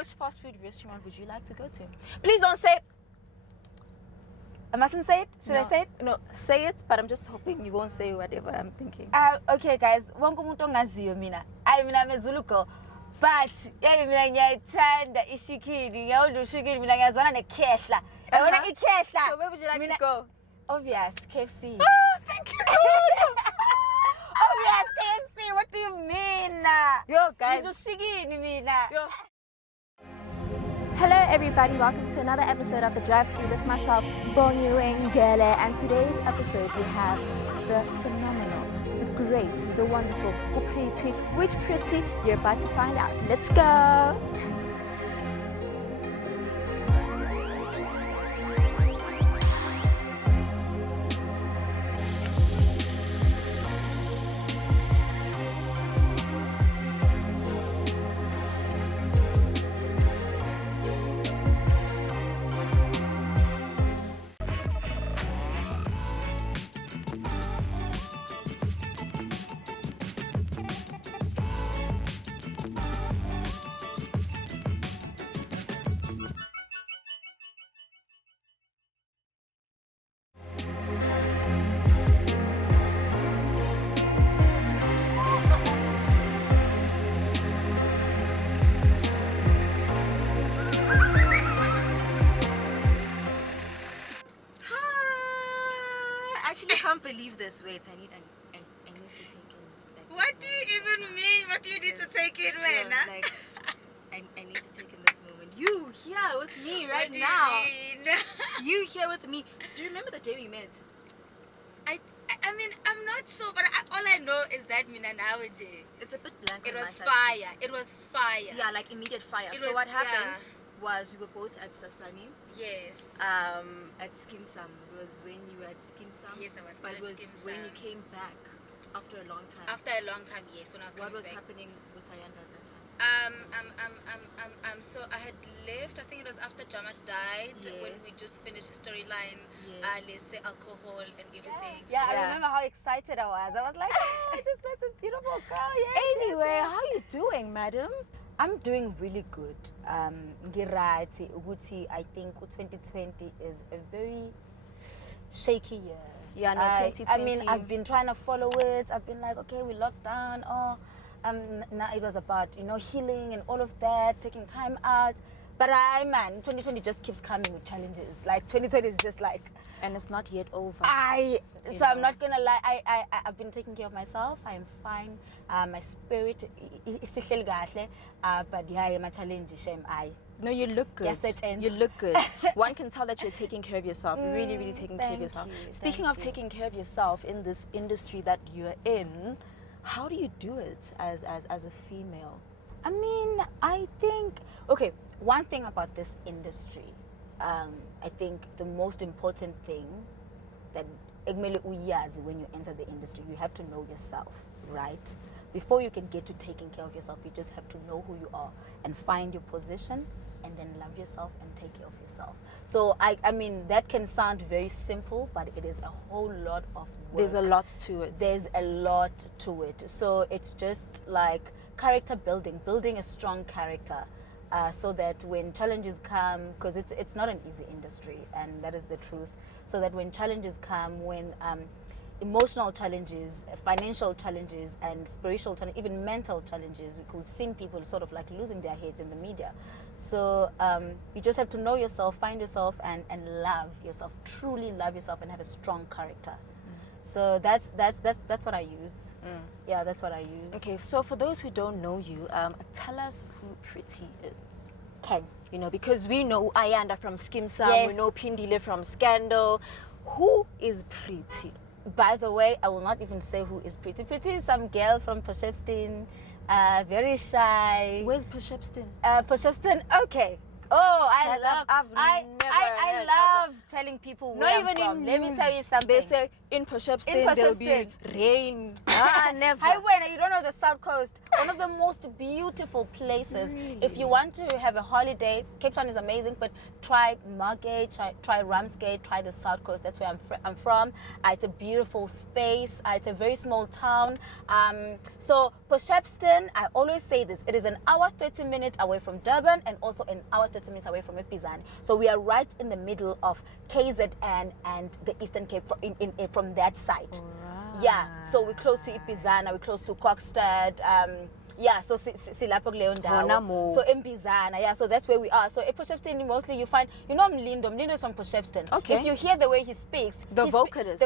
which fast food restaurant would you like to go to? Please don't say it. I mustn't say it? Should I say it? No, say it, but I'm just hoping you won't say whatever I'm thinking. Okay, guys. Wonke umuntu ongaziyo mina. Mina Zulu girl. But mina ngiyathanda ishikili. Ngiyawudla ushikili mina ngiyazwana nekhehla. Yabona ikhehla. So where would you like to go? Obvious, KFC. Thank you. Obvious, KFC. What do you mean? Yo, guys. Yo. Hello, everybody. Welcome to another episode of The Drive Thru with myself, Bongi Ngele. And today's episode, we have the phenomenal, the great, the wonderful, Upriti. Which pretty? You're about to find out. Let's go. I can't believe this. Wait, I need to take in. Like, What do you even mean? What do you need to take in, man? Like, I need to take in this moment. You here with me right What do now. you mean? You here with me. Do you remember the day we met? I mean, I'm not sure, but all I know is that mina naweje. It's a bit blank. It on my was side fire. It was fire. Yeah, like immediate fire. It So was- what happened was we were both at Sasani. Yes. At Skimsam. It was when you were at Skimsam. Yes, I was But it still at was when you Skimsam. came back after a long time. After a long time, yes, when I was What coming was back. happening with Ayanda at that time? So I had left. I think it was after Jamat died when Yes. we just finished the storyline. Yes. Let's say alcohol and everything. Yeah, I remember how excited I was. I was like, oh, I just met this beautiful girl. Yes, Anyway, yes, how are you doing, madam? I'm doing really good. Ngirati ukuthi I think 2020 is a very shaky year. Yeah, no, I 2020. mean, I've been trying to follow it. I've been like, okay, we locked down. Now it was about, healing and all of that, taking time out. But 2020 just keeps coming with challenges. Like 2020 is just like, And it's not yet over. so I'm not gonna lie. I've been taking care of myself. I am fine. My spirit is but yeah, my challenge is shame. No, you look good. Yes, it ends. You look good. One can tell that you're taking care of yourself. Really, really taking care of thank yourself. you, Speaking thank of you. taking care of yourself in this industry that you're in, how do you do it as a female? I mean, I think one thing about this industry, I think the most important thing that when you enter the industry, you have to know yourself, right? Before you can get to taking care of yourself, you just have to know who you are and find your position and then love yourself and take care of yourself. So I mean, that can sound very simple, but it is a whole lot of work. There's a lot to it. There's a lot to it. So it's just like character building a strong character, so that when challenges come, because it's not an easy industry, and that is the truth. So that when challenges come, when emotional challenges, financial challenges, and spiritual challenges, even mental challenges, we've seen people sort of like losing their heads in the media. So you just have to know yourself, find yourself, and love yourself, truly love yourself, and have a strong character. So that's what I use. Yeah, that's what I use. Okay, so for those who don't know you, tell us who Pretty is. Okay. Because we know Ayanda from Skimsam, Yes. we know Pindile from Scandal. Who is Pretty? By the way, I will not even say who is Pretty. Pretty is some girl from Poshepstin, very shy. Where's Poshepstin? Poshepstin, okay. Oh, I Guys, love. I've I never love telling people where Not I'm even from. in Let me news. tell you something. They say in Pershepston there'll be Pershepston. rain. Never. Hi, when you don't know the South Coast, one of the most beautiful places. If you want to have a holiday, Cape Town is amazing, but try Margate, try Ramsgate, try the South Coast. That's where I'm from. It's a beautiful space. It's a very small town. So Pershepston, I always say this, it is an hour 30 minutes away from Durban and also an hour 30 minutes away from Ep1. So we are right in the middle of KZN and the Eastern Cape from that side. Yeah, so we're close to Ep1, we're close to Kokstad. Yeah, so silapho kuleyo Hona mo. ndawo. So Mbizana, yeah, so that's where we are. So Pershepston, mostly you find, Mlindo is from Pershepston. Okay. If you hear the way he speaks, The vocalist.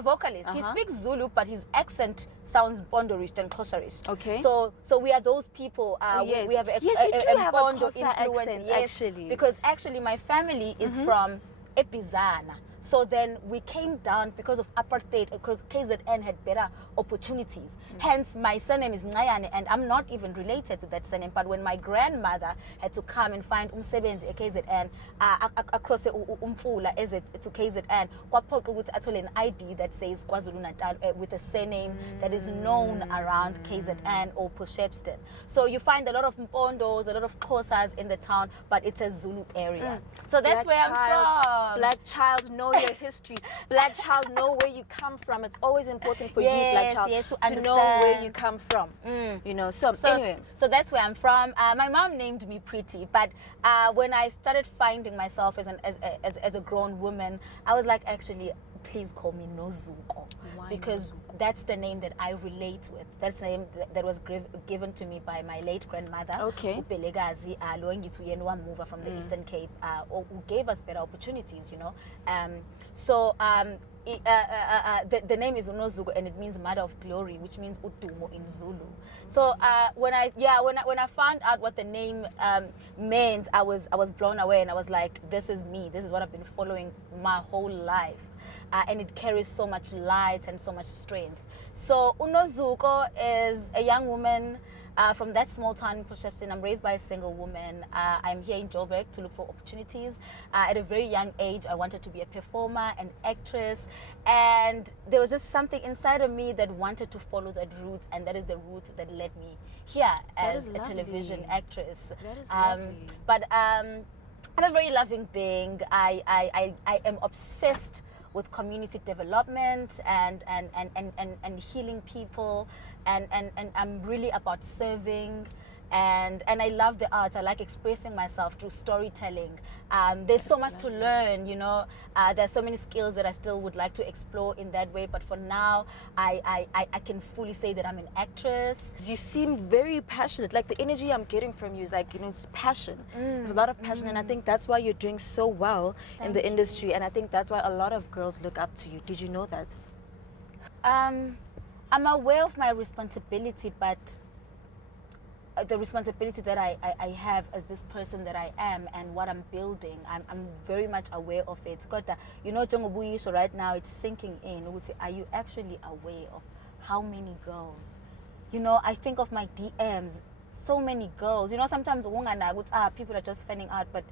He speaks Zulu, but his accent sounds Bondorish and Xhosarish. Okay. So we are those people. Yes. We have a, Yes, you do have a Bondo Xhosa influence, accent, yes, actually. because actually my family is from Ep1. So then we came down because of apartheid, because KZN had better opportunities. Hence, my surname is Ngayane, and I'm not even related to that surname. But when my grandmother had to come and find umsebenzi at KZN, across umfula to KZN, kwaphoqa ukuthi athole an ID that says KwaZulu Natal with a surname that is known around KZN or Pershepston. So you find a lot of Mpondos, a lot of Xhosas in the town, but it's a Zulu area. So that's where I'm from. Black child, know your history. Black child, know where you come from. It's always important for you, black child, to know where you come from. So anyway. So that's where I'm from. My mom named me Pretty, but when I started finding myself as a grown woman, I was like, actually, please call me Nozuko. Why because that's the name that I relate with. That's the name that was given to me by my late grandmother. Okay. Ubelegazi mover from the Eastern Cape, who gave us better opportunities, the name is Nozuko, and it means mother of glory, which means udumo in Zulu. So when I found out what the name meant, I was blown away, and I was like, this is me. This is what I've been following my whole life. And it carries so much light and so much strength. So Nozuko is a young woman from that small town in Pershepston. I'm raised by a single woman. I'm here in Joburg to look for opportunities. At a very young age, I wanted to be a performer, an actress, and there was just something inside of me that wanted to follow that route, and that is the route that led me here as a television actress. That is lovely. But I'm a very loving being. I am obsessed with community development and healing people, and I'm really about serving, and I love the arts. I like expressing myself through storytelling. There's so much to learn, there's so many skills that I still would like to explore in that way, but for now I can fully say that I'm an actress. You seem very passionate. Like the energy I'm getting from you is like, it's passion. There's a lot of passion, and I think that's why you're doing so well in the industry, and I think that's why a lot of girls look up to you. Did you know that? I'm aware of my responsibility, but the responsibility that I have as this person that I am and what I'm building, I'm very much aware of it. So right now it's sinking in. Are you actually aware of how many girls? I think of my DMs, so many girls. Sometimes people are just finding out, but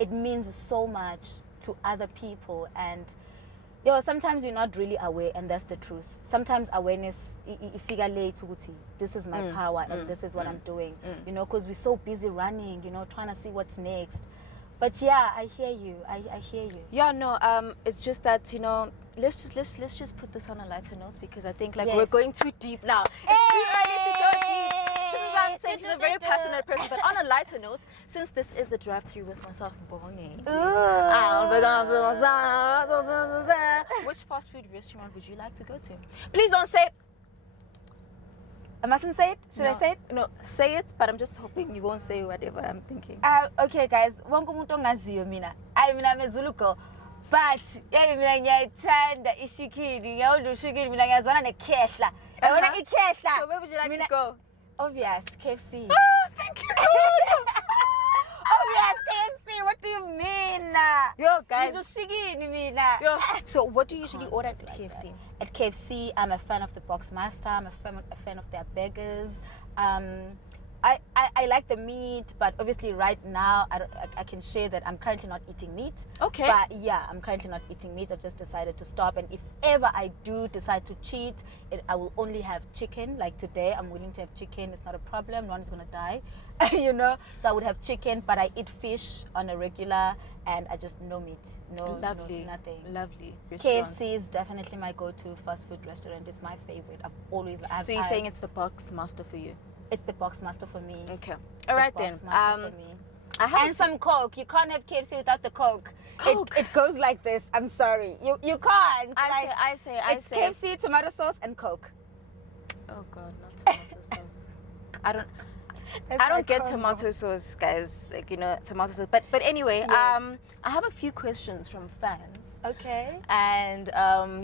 it means so much to other people. And sometimes you're not really aware, and that's the truth. Sometimes awareness, you figure late, this is my power, and this is what I'm doing, because we're so busy running, trying to see what's next. But yeah, I hear you. I hear you. Yeah, no, it's just that, let's just put this on a lighter note, because I think Yes. we're going too deep now. It's too early to go deep. This is why I'm saying she's a very passionate person. But on a lighter note, since this is the drive-through with myself, Bongi, which fast food restaurant would you like to go to? Please don't say it. I mustn't say it? Should I say it? No, say it, but I'm just hoping you won't say whatever I'm thinking. Okay, guys. Wonke umuntu ongaziyo mina. Mina I'm Zulu, but mina ngiyathanda ishikili. Ngiyawudla ushikili, mina ngiyazwana nekhehla. Yabona ikhehla. So where would you like to go? Obvious, KFC. Thank you. Obvious, KFC. What do you mean? Yo, guys. Yo. So what do you usually order at KFC? At KFC, I'm a fan of the Boxmaster. I'm a fan of their burgers. I like the meat, but obviously right now I can share that I'm currently not eating meat. Okay. But yeah, I'm currently not eating meat. I've just decided to stop. And if ever I do decide to cheat, I will only have chicken. Like today, I'm willing to have chicken. It's not a problem. No one's going to die, you know. So I would have chicken, but I eat fish on a regular, and I just no meat. No, Lovely. no, nothing. Lovely. Restaurant. KFC is definitely my go-to fast food restaurant. It's my favorite. So you're saying it's the box master for you? It's the box master for me. Okay. It's All the right then. box master for me. I have And some Coke. You can't have KFC without the Coke. Coke. It goes like this. I'm sorry. You can't. I say. It's KFC, tomato sauce, and Coke. Oh God, not tomato sauce. I don't get tomato sauce, guys. Like, you know, tomato sauce. But anyway, Yes. I have a few questions from fans. Okay. And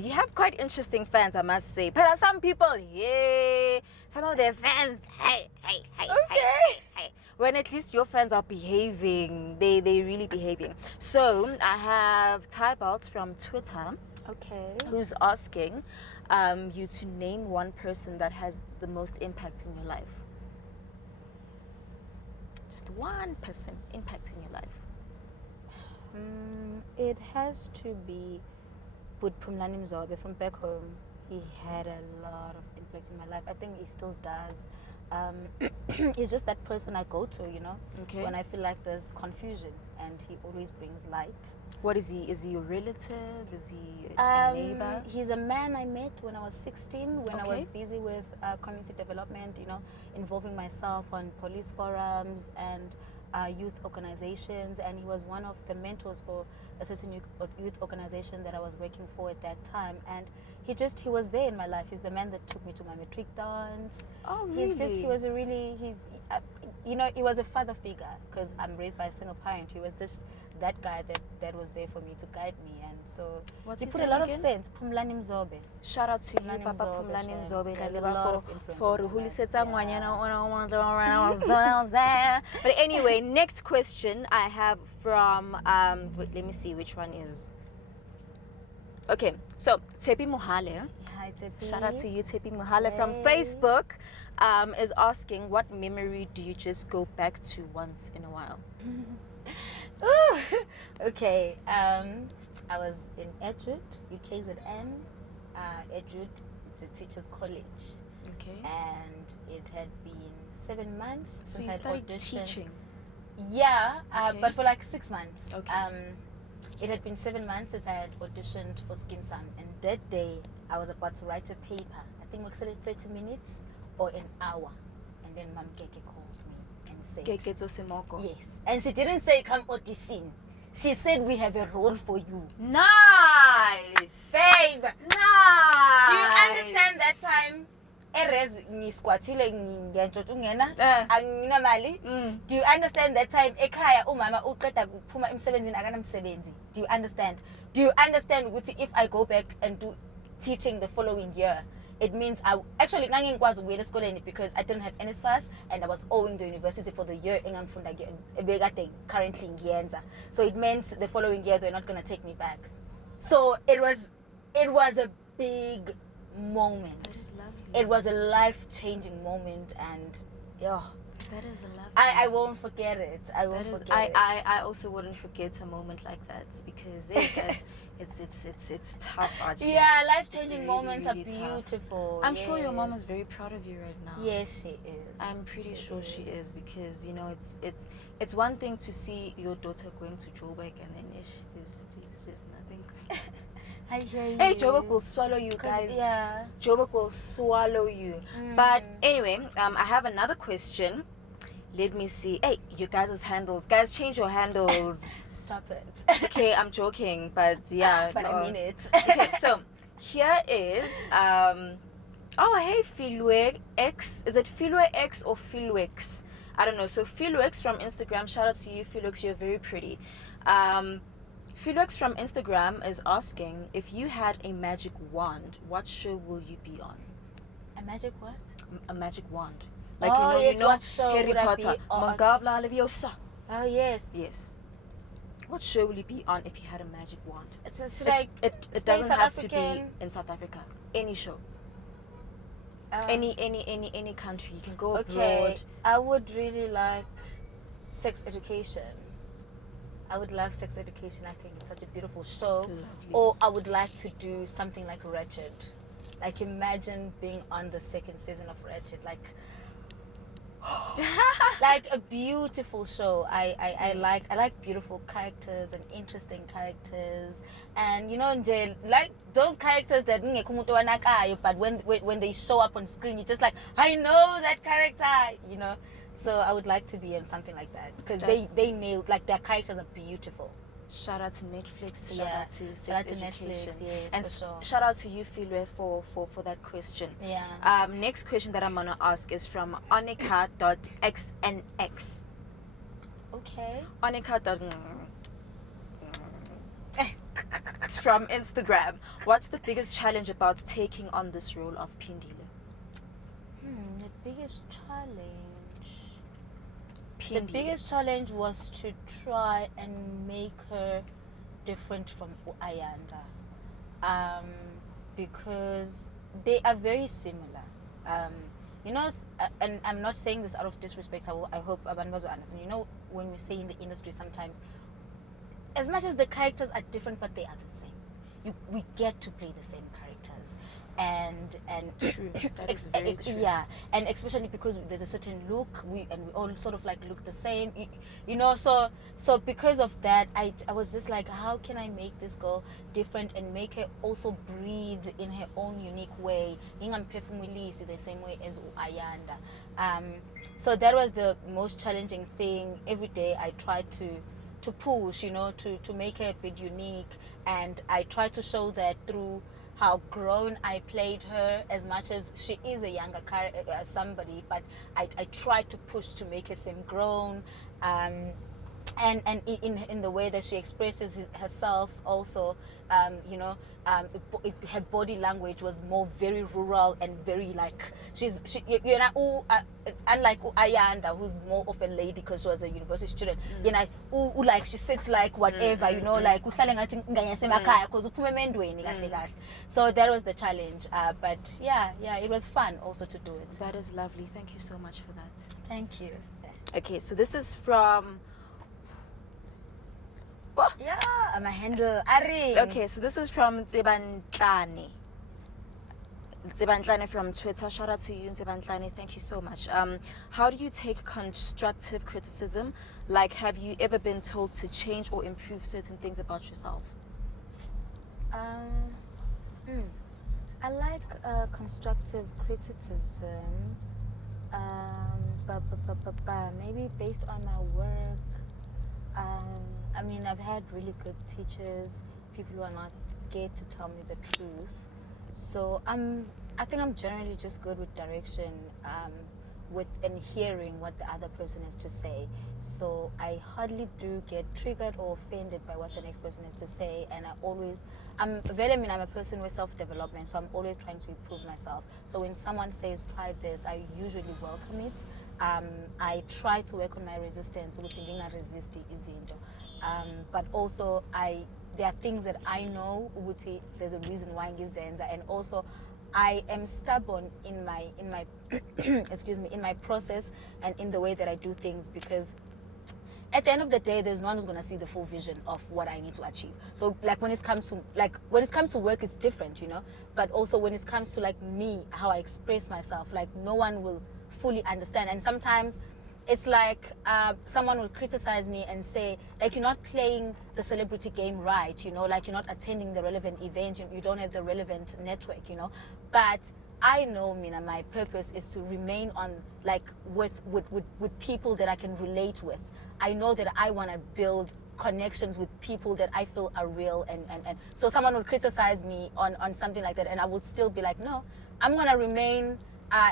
you have quite interesting fans, I must say. But some people, yeah, some of their fans, hey. When at least your fans are behaving, they really behaving. So I have Ty Belts from Twitter, Okay. who's asking you to name one person that has the most impact in your life. Just one person impacting your life. It has to be with Phumlani Mzobe from back home. He had a lot of impact in my life. I think he still does. He's just that person I go to, you know, Okay. when I feel like there's confusion, and he always brings light. What is he? Is he a relative? Is he a neighbor? He's a man I met when I was 16, when I was Okay. busy with community development, you know, involving myself on police forums and youth organizations, and he was one of the mentors for a certain youth organization that I was working for at that time, and he was there in my life. He's the man that took me to my matric dance. Oh, really? He was a really, you know, he was a father figure, because I'm raised by a single parent. He was that guy that was there for me to guide me, and so What's he his put a name lot again? of sense. Phumlani Mzobe. Shout out to you, Phumlani Papa Mzobe, Phumlani Shem. Mzobe. There's a Gazeba lot for of influence for in my who life. said Yeah. But anyway, next question I have from wait, let me see which one is. Okay, so Tepi Mohale. Hi, Tepi. Shout out to you, Tepi Mohale from Hey. Facebook, is asking, what memory do you just go back to once in a while? Ooh, okay. I was in Ep1, UKZN. Ep1, it's a teacher's college, Okay. and it had been 7 months So since you I'd started auditioned. teaching. Yeah, Okay. but for like 6 months. Okay. It had been 7 months since I had auditioned for Skim Sam, and that day I was about to write a paper. I think we said 30 minutes or an hour, and then Mam Keke called me and said, Keketo Semoko. yes, and she didn't say come audition. She said we have a role for you, Nice! babe. Nice! Do you understand that time? Erez ngisquathile ngiyantshontsa ungena anginamali. Do you understand that time ekhaya umama uqeda kuphuma emsebenzini akanamsebenzi? Do you understand? Do you understand ukuthi if I go back and do teaching the following year, it means I actually ngangikwazi ukuyela esikoleni because I didn't have NSFAS and I was owing the university for the year engangifunda ebekade currently ngiyenza. So it meant the following year they're not going to take me back. So it was a big moment. That is lovely. It was a life-changing moment, and yeah, That is lovely. I won't forget it. I won't That is, forget it. I also wouldn't forget a moment like that because it's tough actually. Yeah, It's life-changing really, moments really are tough. beautiful. I'm sure your mom yes. is very proud of you right now. Yes, she is. I'm pretty sure she is because you know it's one thing to see your daughter going to Joburg and then there's just nothing going. I hear you. Hey, Joburg will swallow you 'Cause, guys. yeah. Joburg will swallow you. But anyway, I have another question. Let me see. Hey, you guys' handles. Guys, change your handles. Stop it. Okay, I'm joking, but yeah. But no. I mean it. Okay, so here is oh hey Filwe X. Is it Filwe X or Filwex? I don't know. So Filwex from Instagram, shout out to you, Filwex, you're very pretty. Felix from Instagram is asking, if you had a magic wand, what show will you be on? A magic what? A magic wand. Like Oh, yes, you know what show Harry would I Potter. be on? Mangabla Leviosa. Oh yes. Yes. What show will you be on if you had a magic wand? Should I It stay doesn't South have to African? be in South Africa. Any show. Any country. You can go Okay, abroad. I would really like Sex Education. I would love Sex Education. I think it's such a beautiful show. Lovely. Or I would like to do something like Wretched. Like imagine being on the second season of Wretched. Like a beautiful show. I like beautiful characters and interesting characters, and nje, like those characters that ngekho umuntu owanakayo, but when they show up on screen, you're just like, I know that character. So I would like to be in something like that because they nailed, like, their characters are beautiful. Shout out to Netflix. Yeah. Shout out to Shout out Sex to Education. Netflix, yes, And for sure. shout out to you, Filwe, for that question. Yeah. Next question that I'm gonna ask is from Onika.xnx. Okay. Onika. It's from Instagram. What's the biggest challenge about taking on this role of Pindile? The biggest challenge. Pindile. The biggest challenge was to try and make her different from Ayanda, because they are very similar. And I'm not saying this out of disrespect. I hope Abanbazo understand. When we say in the industry, sometimes, as much as the characters are different, but they are the same. We get to play the same characters. And True. That is very true. Yeah, and especially because there's a certain look, we all sort of like look the same, so because of that, I was just like, how can I make this girl different and make her also breathe in her own unique way, the same way as Ayanda. So that was the most challenging thing. Every day I tried to push, to make her a bit unique, and I tried to show that through how grown I played her, as much as she is a younger somebody, but I tried to push to make her seem grown, and in the way that she expresses herself also, her body language was more very rural and very like unlike Ayanda, who's more of a lady because she was a university student. Like she sits like whatever, like because so that was the challenge. But yeah, it was fun also to do it. That is lovely. Thank you so much for that. Thank you. Okay, so this is from. Yeah, I'm a handle. Ari. Okay, so this is from Ntsibantlane. Ntsibantlane from Twitter. Shout out to you, Ntsibantlane. Thank you so much. How do you take constructive criticism? Like, have you ever been told to change or improve certain things about yourself? I like constructive criticism. Maybe based on my work. I've had really good teachers, people who are not scared to tell me the truth. So I think I'm generally just good with direction, and hearing what the other person has to say. So I hardly do get triggered or offended by what the next person has to say, and I'm a person with self-development, so I'm always trying to improve myself. So when someone says try this, I usually welcome it. I try to work on my resistance, resist izinto. But also there are things that I know there's a reason why ngizenza, and also I am stubborn in my excuse me, in my process and in the way that I do things, because at the end of the day, there's no one who's gonna see the full vision of what I need to achieve. So like when it comes to work, it's different, but also when it comes to like me, how I express myself, like no one will fully understand. And sometimes it's like someone will criticize me and say, like, you're not playing the celebrity game right, like you're not attending the relevant event, you don't have the relevant network, But I know, Mina, my purpose is to remain on, like, with people that I can relate with. I know that I want to build connections with people that I feel are real, and so someone would criticize me on something like that, and I would still be like, no, I'm going to remain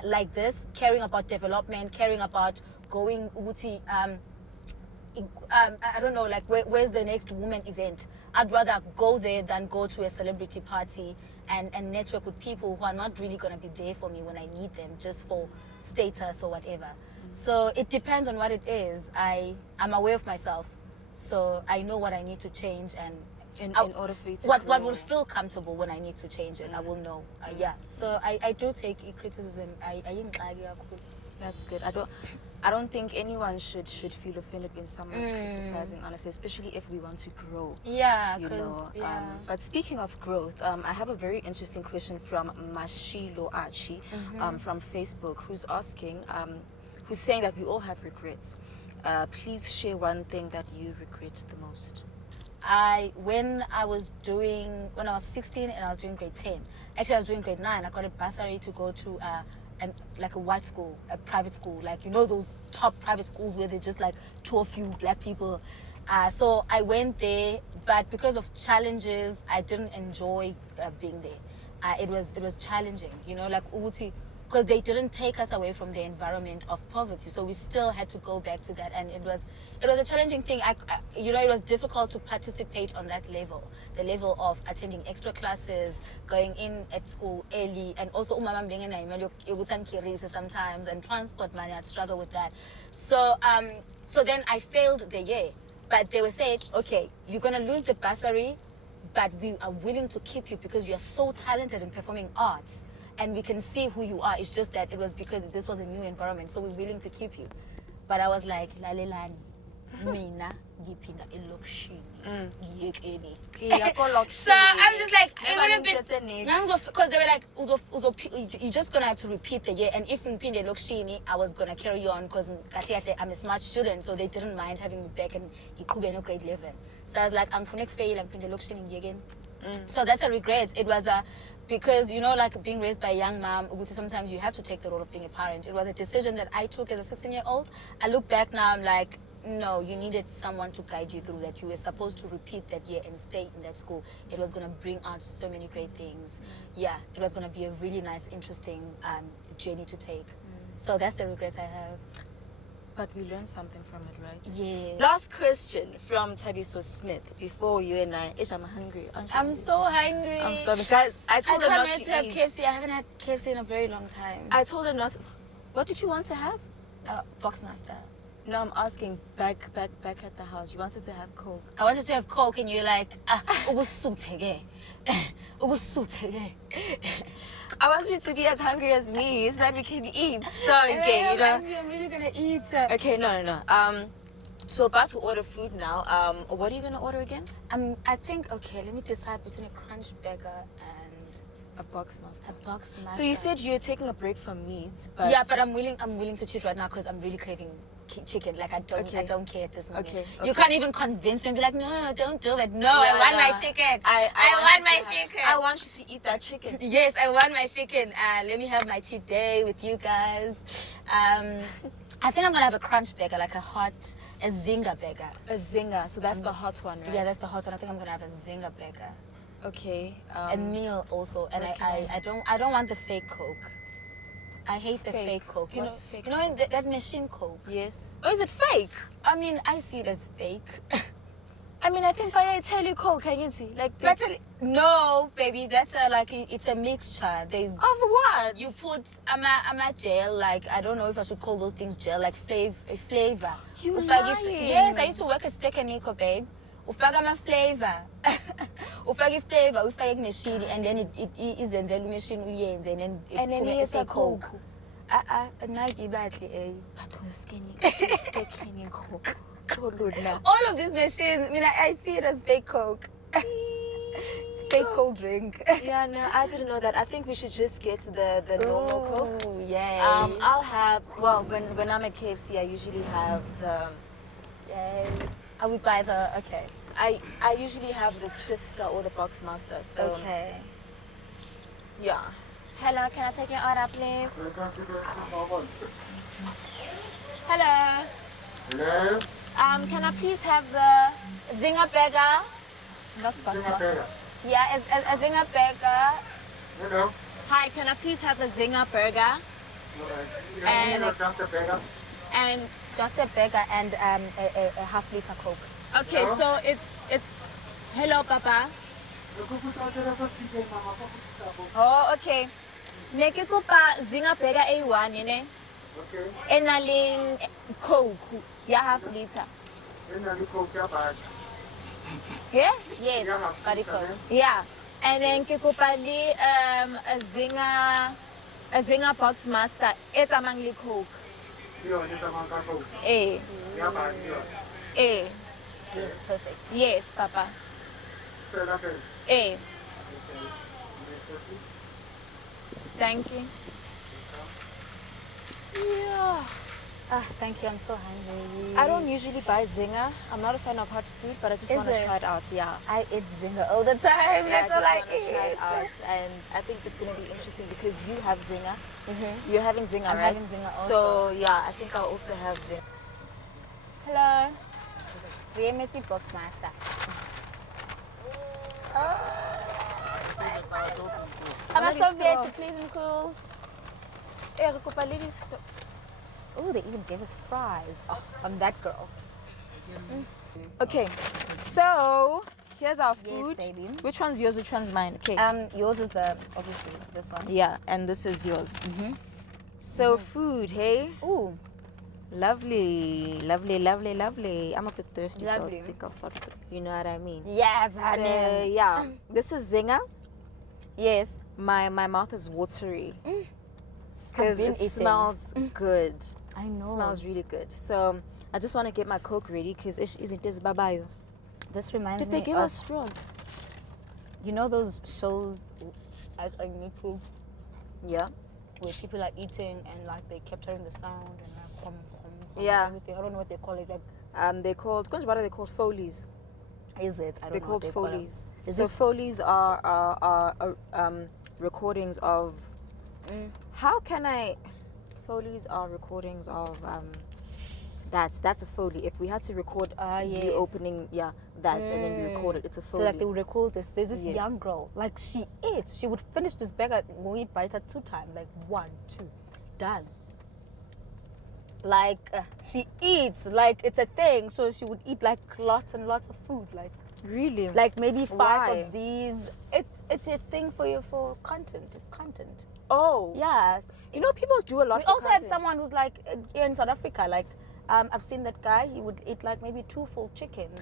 like this, caring about development, caring about going I don't know, like where's the next women event. I'd rather go there than go to a celebrity party and network with people who are not really going to be there for me when I need them, just for status or whatever. So it depends on what it is. I'm aware of myself, so I know what I need to change, and In order for you to what grow. will feel comfortable when I need to change it, I will know. Yeah. So I do take criticism. That's good. I don't think anyone should feel offended when someone's criticizing, honestly, especially if we want to grow. Yeah, You know. yeah. But speaking of growth, I have a very interesting question from Mashilo Achi from Facebook, who's asking, who's saying that we all have regrets. Please share one thing that you regret the most. When I was 16 and I was doing grade 10, actually I was doing grade 9, I got a bursary to go to like a white school, a private school, like, you know, those top private schools where there's just like 2 of you black people. So I went there, but because of challenges, I didn't enjoy being there. It was challenging, you know, like Uguti, because they didn't take us away from the environment of poverty, so we still had to go back to that, and it was a challenging thing. You know, it was difficult to participate on that level, the level of attending extra classes, going in at school early, and also umama being in sometimes, and transport money. I'd struggle with that. So then I failed the year, but they were saying, okay, you're gonna lose the bursary, but we are willing to keep you because you are so talented in performing arts. And we can see who you are. It's just that it was because this was a new environment, so we're willing to keep you. But I was like, lalelani, mina ngiphinda elokishini ngiyekeni. So I'm just like, it would have been, because they were like, you're just gonna have to repeat the year. And if ngiphinda elokishini, I was gonna carry on because I'm a smart student, so they didn't mind having me back and ngikube no grade 11. So I was like, I'm gonna fail and ngiphinda elokishini ngiyekeni. So that's a regret. It was because, you know, like being raised by a young mom, sometimes you have to take the role of being a parent. It was a decision that I took as a 16-year-old. I look back now, I'm like, no, you needed someone to guide you through that. You were supposed to repeat that year and stay in that school. It was going to bring out so many great things. Yeah, it was going to be a really nice, interesting journey to take. So that's the regrets I have. But we learned something from it, right? Yeah. Last question from Tabiso Smith before you and I. I'm hungry. I'm so hungry. I'm starving. Guys, I told her not to have eat. KFC. I haven't had KFC in a very long time. I told her not. What did you want to have? Boxmaster. No, I'm asking back at the house. You wanted to have Coke. I wanted to have Coke, and you're like, it was so I want you to be as hungry as me so that we can eat. So, okay, you know. I'm really gonna eat. Okay, no. So about to order food now. What are you gonna order again? I think, okay, let me decide between a crunch burger and a Boxmaster. A Boxmaster. So you said you're taking a break from meat, but yeah, but I'm willing to cheat right now because I'm really craving chicken. Like I don't care at this moment. Okay. You can't even convince me and be like, no, don't do it. No, I want my chicken. I want my chicken. I want you to eat that chicken. Yes, I want my chicken. Let me have my cheat day with you guys. I think I'm gonna have a crunch burger, like a zinger burger. A zinger. So that's the hot one, right? Yeah, that's the hot one. I think I'm gonna have a zinger burger. Okay. A meal also, and okay. I don't want the fake Coke. I hate the fake Coke. What's fake? You know that machine Coke. Yes. Oh, is it fake? I mean, I see it as fake. I mean, I think I tell you Coke, I can see like. No, baby, that's it's a mixture. There's of what? You put a gel, like I don't know if I should call those things gel, like flavor. You lying? Yes, I used to work at Steak and Nico, babe. Ufaka ama flavor. Ufaka flavor, ufaka machine, and then it izenzela machine uyenze, and then it's a Coke. Nike badly, eh? But we're skinny Coke. All of these machines, I mean, I see it as fake Coke. It's fake cold drink. Yeah, no, I didn't know that. I think we should just get the normal Coke. Yeah. I'll have, well, when I'm at KFC, I usually have the. Yay. I would buy the, okay. I usually have the Twister or the Boxmaster. So. Okay. Yeah. Hello, can I take your order, please? Hello. Hello? Can I please have the Zinger burger? not Boxmaster? Yeah, a Zinger burger. Hello? Hi, can I please have a Zinger burger? And And Just a burger and a half-liter Coke. okay, so it's hello, Papa. Oh, okay. Neke kopa Zinger burger A1 yene. Okay. Enaling Coke ya half liter. Yeah? Yes, bariko. Yeah. And then ke kopa le a zinger box master e tsamayang le Coke. Eh. Eh. Yes, perfect. Yes, Papa. Eh. Thank you. Yeah. Ah, thank you. I'm so hungry. I don't usually buy zinger. I'm not a fan of hot food, but I just Is want to it? try it out. Yeah. I eat zinger all the time. Yeah, That's all I just wanna try it eat. out, and I think it's gonna be interesting because you have zinger. Mm-hmm. You're having zinger, I'm right? having zinger So yeah, I think I'll also have zinger. Hello. Remedy box master. I'm a Soviet, please and cools. Oh, they even gave us fries. Oh, I'm that girl. Okay, so here's our Yes, food. baby. Which one's yours? Which one's mine? Okay. Yours is the obviously this one. Yeah, and this is yours. So food, hey? Ooh, Lovely, lovely, lovely, lovely. I'm a bit thirsty, so Lovely. I think I'll start with it. You know what I mean? yes, So, honey. yeah, this is zinger. Yes. My mouth is watery because been it eating. smells good. I know. It smells really good. So I just want to get my Coke ready because isn't this babayo? This reminds Did me they give of, us straws? you know those shows at YouTube Yeah. where people are eating and like they capturing the sound and like Yeah. everything. I don't know what they call it. Like, They're called Foley's. is it? I don't They're know called what they call 'em. Foley's. Is So this- Foley's are recordings of. How can I? Foley's are recordings of. That's a Foley. If we had to record yes. you opening, that, and then we record it, it's a Foley. So like they would record this. There's this Yeah. young girl. Like she eats. She would finish this bag at when we bite her 2 times. Like 1, 2, done. Like she eats like it's a thing. So she would eat like lots and lots of food. Really? Like maybe 5 Why? of these. It's a thing for content. It's content. Oh. Yes. You know, people do a lot. We for also have content. someone who's like here in South Africa. Like I've seen that guy. He would eat like maybe 2 full chickens.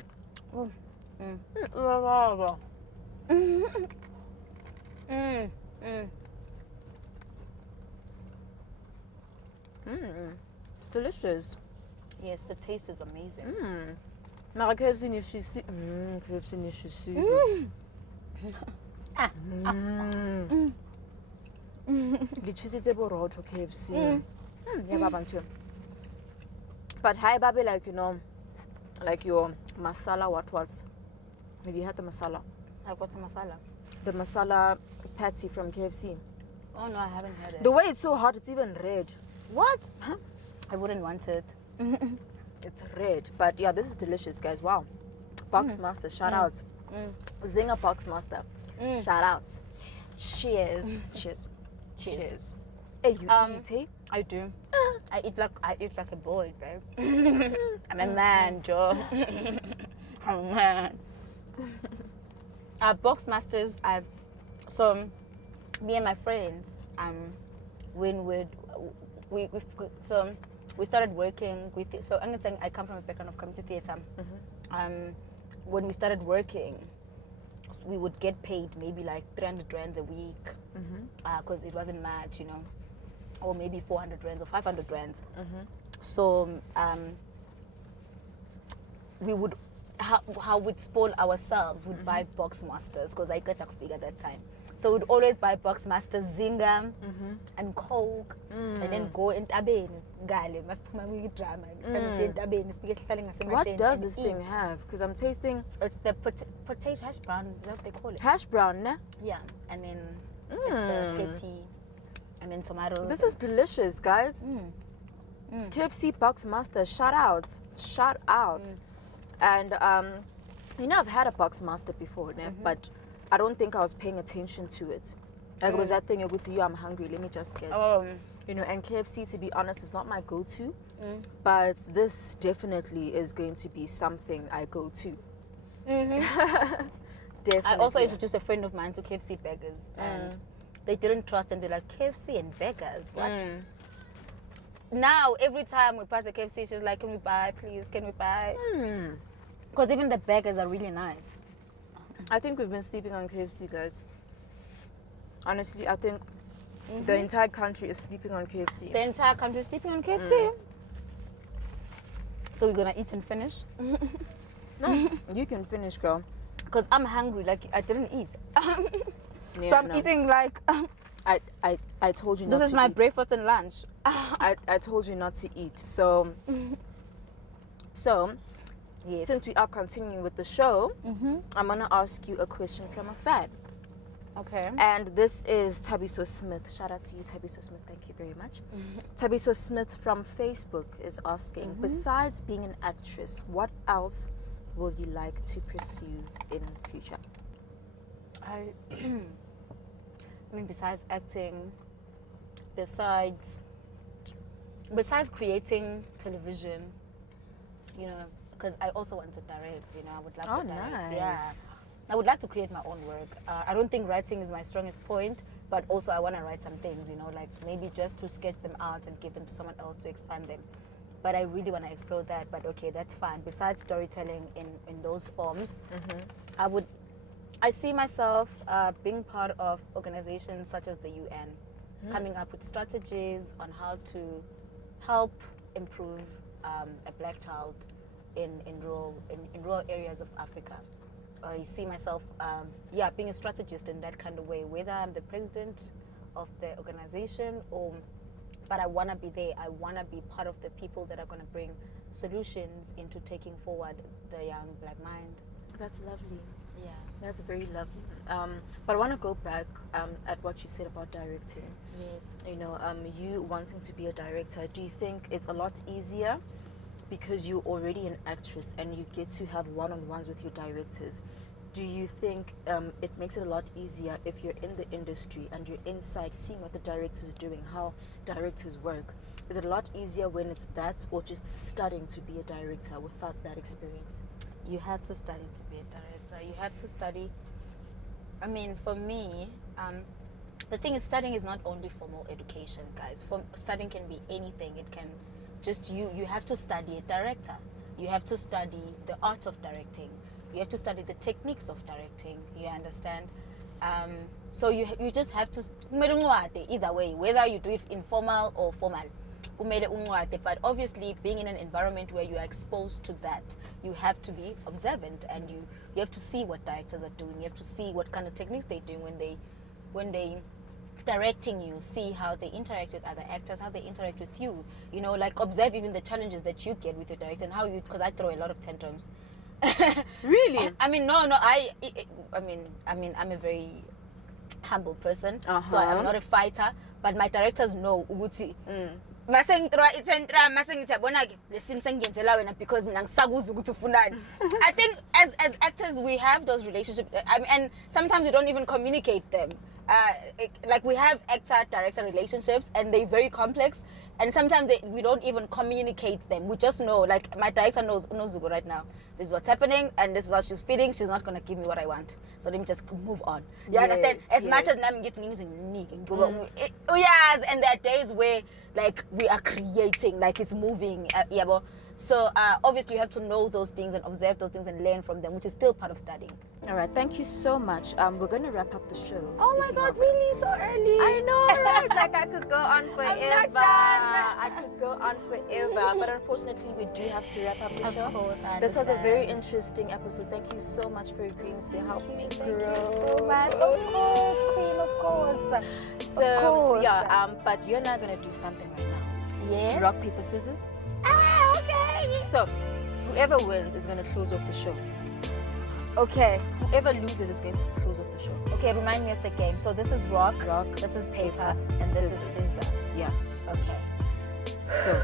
It's delicious. Yes, the taste is amazing. Maar KFC ni shisi. KFC ni shisi. Lichusitse borotho KFC. Yeah, babantu. But hi, baby, like like your masala what's. Have you had the masala? Like what's the masala? The masala patty from KFC. Oh no, I haven't had it. The way it's so hot, it's even red. What? I wouldn't want it. It's red. But yeah, this is delicious, guys. Wow. Box Master, shout out. Zinger Box Master, shout out. Cheers. Cheers. Cheers. Hey, you eat, eh? I do. I eat like a boy, babe. I'm a man, Joe. I'm a man. Our box masters, me and my friends, when we started working with it. So I'm saying I come from a background of community theatre. When we started working, we would get paid maybe like 300 rands a week because it wasn't much, or maybe 400 rands or 500 rands. So we would how we'd spoil ourselves would buy box masters because I got a figure at that time. So we'd always buy box masters, Zinger, and Coke, and then go in Tabeni. What does this thing have? Because I'm tasting. It's the potato hash brown. Is that what they call it? Hash brown, ne? Yeah, and then it's the patty, and then tomatoes. This is delicious, guys. KFC Box Master, shout out. Shout out. And, I've had a Box Master before, ne? But I don't think I was paying attention to it. Like, it was that thing, you go to you, I'm hungry, let me just get and KFC, to be honest, is not my go-to. But this definitely is going to be something I go to. Definitely. I also introduced a friend of mine to KFC burgers, and they didn't trust, and they're like, KFC and burgers? What? Now, every time we pass a KFC, she's like, can we buy, please? Can we buy? Because even the burgers are really nice. I think we've been sleeping on KFC, guys. Honestly, I think the entire country is sleeping on KFC. The entire country is sleeping on KFC. So we're gonna eat and finish? No, you can finish, girl. Because I'm hungry, like I didn't eat. Yeah, so I'm no. eating like I told you not to this is my eat. breakfast and lunch. I told you not to eat. So Yes. since we are continuing with the show, I'm gonna ask you a question from a fan. Okay. And this is Tabiso Smith. Shout out to you, Tabiso Smith. Thank you very much. Tabiso Smith from Facebook is asking, besides being an actress, what else will you like to pursue in future? I mean, besides acting, besides creating television, you know, because I also want to direct, you know, I would love to direct. Yeah. I would like to create my own work. I don't think writing is my strongest point, but also I want to write some things, you know, like maybe just to sketch them out and give them to someone else to expand them. But I really want to explore that, but okay, that's fine. Besides storytelling in those forms, I see myself being part of organizations such as the UN, coming up with strategies on how to help improve a black child in rural areas of Africa. I see myself, being a strategist in that kind of way, whether I'm the president of the organization but I want to be there. I want to be part of the people that are going to bring solutions into taking forward the young black mind. That's lovely. Yeah. That's very lovely. But I want to go back at what you said about directing. Yes. You know, you wanting to be a director, do you think it's a lot easier because you're already an actress and you get to have one-on-ones with your directors? Do you think it makes it a lot easier if you're in the industry and you're inside seeing what the directors are doing, how directors work? Is it a lot easier when it's that, or just studying to be a director without that experience? You have to study to be a director. You have to study. I mean, for me, the thing is, studying is not only formal education, guys. Studying can be anything. It can just you have to study a director. You have to study the art of directing. You have to study the techniques of directing. You understand? So you just have to either way, whether you do it informal or formal. But obviously, being in an environment where you are exposed to that, you have to be observant, and you have to see what directors are doing. You have to see what kind of techniques they're doing when they directing you. See how they interact with other actors, how they interact with you. You know, like observe even the challenges that you get with your director and how you. Because I throw a lot of tantrums. Really? I mean, no. I mean, I'm a very humble person, so I'm not a fighter. But my directors know ukuthi. Because I think as actors we have those relationships, and sometimes we don't even communicate them. Like we have actor-director relationships, and they're very complex, and sometimes we don't even communicate them. We just know, like my director knows Nozuko right now. This is what's happening, and this is what she's feeling. She's not gonna give me what I want, so let me just move on. You understand? As much as I'm getting yes, and there are days where like we are creating, like it's moving. So obviously you have to know those things and observe those things and learn from them, which is still part of studying. All right, thank you so much. We're going to wrap up the show. Oh my God, really? So early? I know, right? Like I could go on forever. I'm not done. I could go on forever, but unfortunately we do have to wrap up the show. Of course, I This was a very understand. interesting episode. Thank you so much for agreeing to help me Thank grow. you so much. Of course, Queen, of course. So Of course. yeah, but you're not gonna do something right now. Yes. Rock, paper, scissors. Ah, okay. So whoever wins is gonna close off the show. Okay. Whoever loses is going to close off the show. Okay, remind me of the game. So this is rock, this is paper, and this is scissors. scissor. Yeah. Okay. So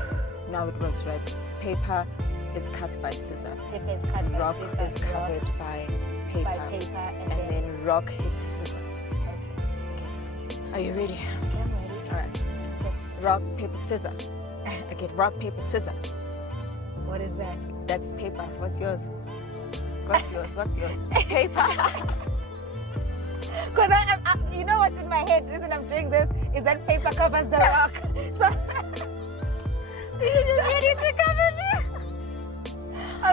now it works, right? Paper is cut by scissor. Paper is cut by Rock scissor. is covered by paper. by paper, and then rock hits scissor. Okay. Are you ready? Okay, I'm ready. All right. Rock, paper, scissor. Again, rock, paper, scissor. What is that? That's paper. What's yours? What's yours? What's yours? Paper. Because you know what's in my head? The reason I'm doing this is that paper covers the rock. So you just ready to cover me?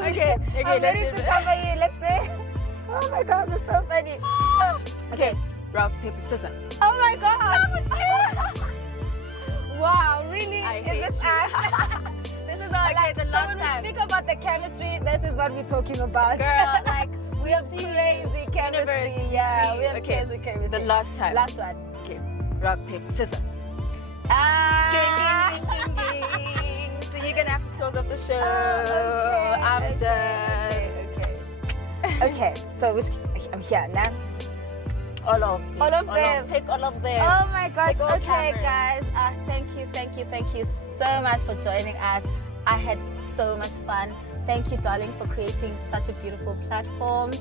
Okay, I'm let's ready do to this. cover you. Let's do it. Oh my God, that's so funny. Okay, rock, paper, scissors. Oh my God. Wow, really? I Is hate this you. us? This is our Okay, the so last when time. we speak about the chemistry, this is what we're talking about. Girl, like, we have crazy chemistry. Universe, we Yeah, see we you. have Okay, crazy chemistry. the last time. Last one. Okay, rock, paper, scissors. Ah. Ding, ding, ding, ding, ding. So you're gonna have to close up the show. Okay, I'm okay, done. Okay, so I'm here now. All of them. Take all of them. Oh my gosh. Take all Okay, cameras. guys. Thank you so much for joining us. I had so much fun. Thank you, darling, for creating such a beautiful platform.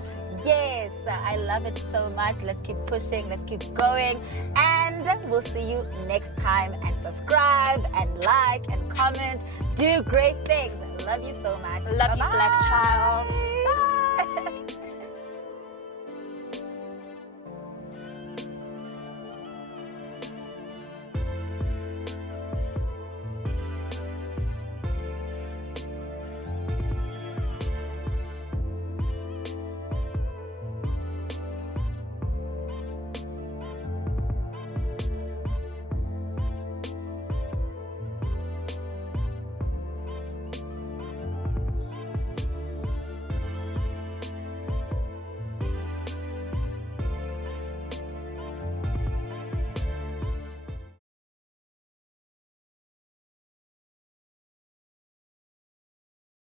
Yes, I love it so much. Let's keep pushing. Let's keep going. And we'll see you next time. And subscribe and like and comment. Do great things. I love you so much. Love you, Black Bye-bye. child.